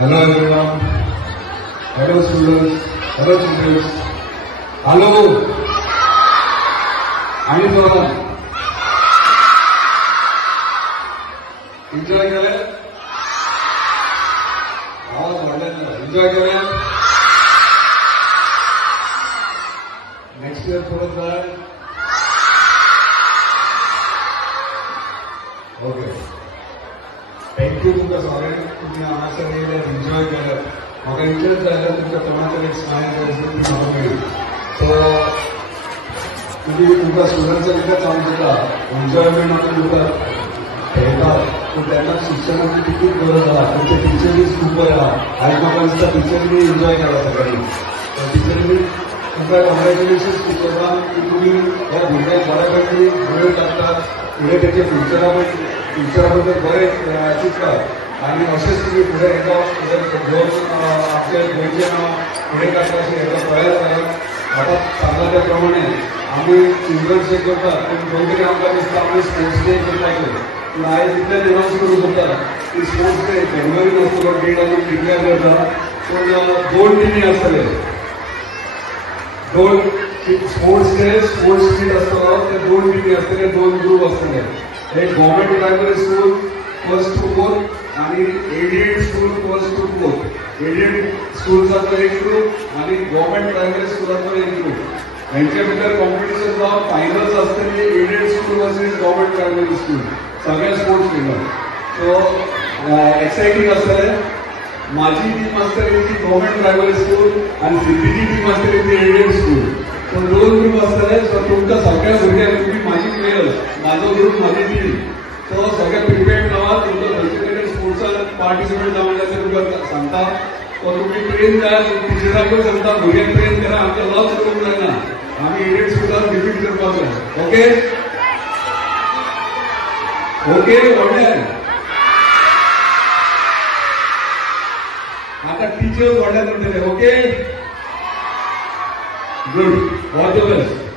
Hello everyone. Hello students. Hello students. Hello. आणि बोला. Enjoy केलं? आवाज वाढला. एन्जॉय केलं? नेक्स्ट इयर परत जाय. ओके. थँक्यू तुमकां सगळ्यांक तुम्ही हांगासर येयल्यात एन्जॉय केल्यात. म्हाका इतलेंच जाल्यार तुमच्या तोंडाचेर एक स्मायल दिसली म्हाका मेळ्ळी. सो तुमकां स्टुडंट्सांक एकच सांगूंक सोदता, एन्जॉयमेंट आमी करतात खेळटात पूण तेन्ना शिक्षणाची तितूच गरज आसा. तुमचे टिचरीज खूब बरे आहा. आयज म्हाका दिसता टिचरींनी एन्जॉय केला सगळ्यांनी. टिचरींनी तुमकां कॉंग्रॅच्युलेशन्स टिचरांक की तुमी ह्या भुरग्यांक बऱ्या पैकी वेळ काडटात. फुडें तेचे फ्युचरा बद्दल बरें चिंततात आनी अशेंच तुमी फुडें हेका घेवन आपल्या गोंयचें नांव फुडें काडटा अशें हेका प्रयास करात. आतां सांगला त्या प्रमाणे आमी चिल्ड्रन्स डे करतात पूण खंय तरी आमकां दिसता आमी स्पोर्ट्स डे करपाचो. पूण आयज इतलें अनावन्स करूंक सोदता की स्पोर्ट्स डे फेब्रुवारीन आसतलो डेट आमी डिक्लेअर करता. पूण 2 टिमी आसतले. 2 स्पोर्ट्स डे स्पोर्ट्स मीट आसतलो. ते 2 टिमी आसतले. 2 ग्रुप आसतले. एक government primary school 1st to 4th आणि aided school 1st to 4th. Aided स्कूलचा एक ग्रुप आणि गव्हर्मेंट प्रायमरी स्कूलाचो एक ग्रुप. यांच्या भितर कॉम्पिटिशन जावन फायनल्स असतले aided school versus government primary school सगळ्या स्पोर्ट्स टिमान. सो एक्सायटींग असतले. माझी टीम असतली ती गव्हर्मेंट प्रायमरी स्कूल आणि सिटीची टीम असतली ती एडेड स्कूल. सो 2 ग्रुप असतले. सो तुमकां सगळ्या भुरग्यांक तुम्ही माझी प्लेयर्स, माझो ग्रुप माझी टीम. सो सगळ्या प्रिपेअर्ड रावा. तुमकां खंयचे तरी स्पोर्ट्सान पार्टिसिपेट जावं जाल्यार तुमकां सांगता. सो तुम्ही ट्रेन जाय टिचरांकूय सांगता भुरग्यांक ट्रेन करा. आमकां लॉस करूंक जायना. आमी एडेड स्कुलान डिफीट करपाक जाय. ओके ओके व्हडल्यान आता टीचर्स व्हडल्यान म्हणटले. Okay good. All the best.